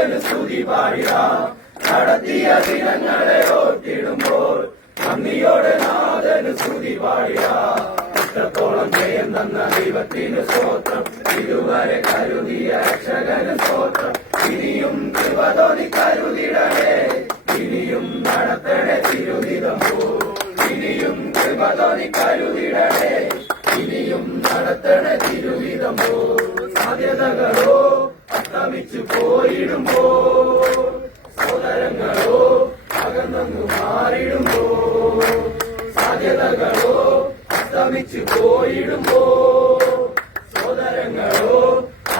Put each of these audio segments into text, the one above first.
നാഥന് സ്തുതി പാടിടാം നടത്തിയ ദിനങ്ങളെ ഓർത്തിടുമ്പോൾ നന്ദിയോടെ നാഥന് സ്തുതി പാടിടാം എത്രത്തോളം ജയം തന്ന ദൈവത്തിന് സ്തോത്രം. ഇതുവരെ കരുതിയ രക്ഷകന് സ്തോത്രം. ഇനിയും കൃപതോതി കരുതിടണേ. ഇനിയും നടത്തണേ തിരുവിധം ഇനിയും കൃപതോതി കരുതിടണേ. ഇനിയും നടത്തണ തിരുവിതമ്പോ സാധ്യതകളോ തിരിച്ചു പോയിടുമ്പോ സോദരങ്ങളോ അകന്നു മാറിയിടുമ്പോ സാധ്യതകളോ അസ്തമിച്ചു പോയിടുമ്പോ സോദരങ്ങളോ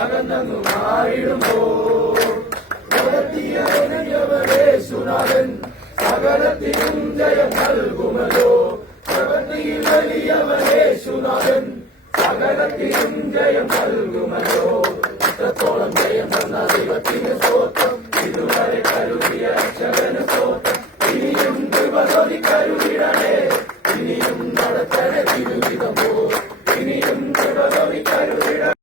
അകന്നു മാറിയിടുമ്പോ സുനാഥൻ സകലത്തിനും ജയം നൽകുമല്ലോ. പ്രകൃതിയിൽ വലിയവനേ സുനാഥൻ സകലത്തിനും ജയം നൽകുമല്ലോ. ജയം തന്ന ദൈവത്തിന് സ്വത്വം ഇതുവരെ കരുതിയ